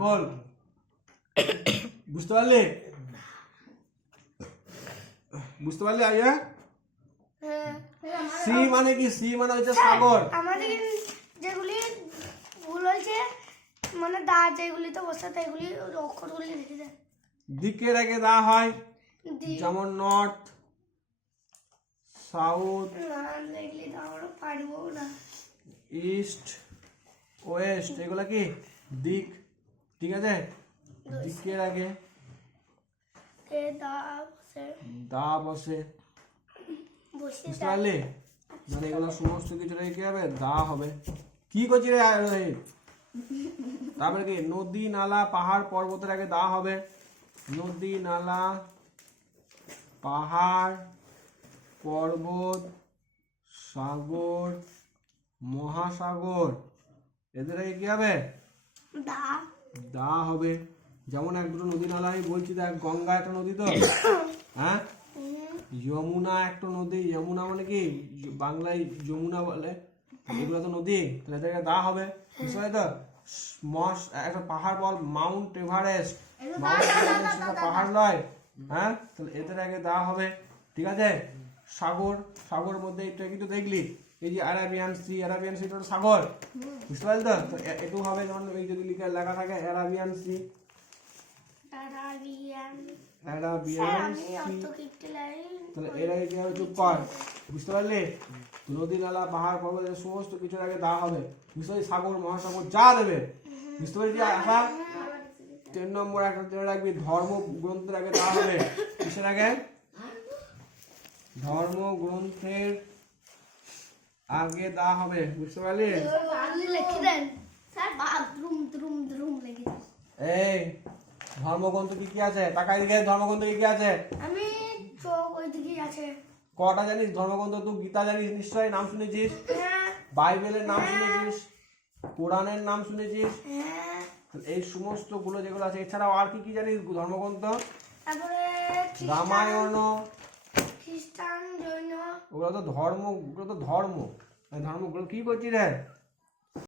খোল। বুঝতে পারলি? বুঝতে পারলি আইয়া? সি মানে কি? সি মানে হচ্ছে সাগর। আমাদের যেগুলি ভুল হয়েছে মানে দা যেগুলি তো বসাতে এগুলি অক্ষরগুলি লিখে দেন। দিকের আগে দা হয়, যেমন নর্থ, সাউথ, না লিখলে তো আমরা পারবো না। ইস্ট, ওয়েস্ট, এগুলা কি দিক। ঠিক আছে, দিকের আগে কে দা বসে দা বসে। বসে বুঝতে পারলি? মানে এগুলো সমস্ত কিছু কি হবে? দা হবে। কি করছি রে রোহিত? তারপরে কি নদী, নালা, পাহাড়, পর্বতের আগে দা হবে। নদী, নালা, পাহাড়, পর্বত, সাগর, মহাসাগর, এদের আগে কি হবে? দা দা হবে। যেমন এক দুটো নদী নালা আমি বলছি, দেখ গঙ্গা একটা নদী তো, হ্যাঁ, যমুনা একটা নদী। যমুনা মানে কি বাংলায় যমুনা বলে, এগুলো তো নদী, তাহলে এদের দা হবে। বুঝতে পারলি তো? একটা পাহাড় বল, মাউন্ট এভারেস্ট। মাউন্ট এভারেস্ট একটা পাহাড় নয়, হ্যাঁ, তাহলে এদের আগে দা হবে। ঠিক আছে। সাগর, সাগরের মধ্যে এটা কিন্তু দেখলি এই যে অ্যারাবিয়ান সি, অ্যারাবিয়ান সি এটা সাগর। বুঝতে পারলি তো? একটু হবে যেমন এই যদি লেখা থাকে অ্যারাবিয়ান সি, অ্যারাবিয়ান সি, তাহলে এর আগে কি হবে? চুপ কর। বুঝতে পারলি? নদী, নালা, পাহাড়, পর্বত সমস্ত কিছুর আগে দা হবে। বুঝতে পারলি? সাগর, মহাসাগর যা দেবে। বুঝতে পারলি? আশা 10 নম্বর একটা জেনে রাখবি, ধর্ম গ্রন্থের আগে দা হবে। কিসের আগে? ধর্ম গ্রন্থের আগে দা হবে। বুঝতে পারলি? লিখে দেন স্যার। বাথরুম দ্রুম দ্রুম লিখে দেন। এই ধর্মগ্রন্থ কি কি আছে? তাকাই দিকে ধর্মগ্রন্থ কি কি আছে? আমি চোখ ওই দিকেই আছে। কটা জানিস ধর্মগ্রন্থ? তুই গীতা জানিস নিশ্চয়ই, নাম শুনেছিস। বাইবেলের নাম শুনেছিস, কোরআনের নাম শুনেছিস। এই সমস্ত গুলো যেগুলো আছে, এছাড়াও আর কি কি জানিস ধর্মগ্রন্থ? তারপরে রামায়ণ, খ্রিস্টান, জৈন, ওগুলো তো ধর্ম, ওগুলো তো ধর্ম। ধর্মগুলো কি করছিস রে?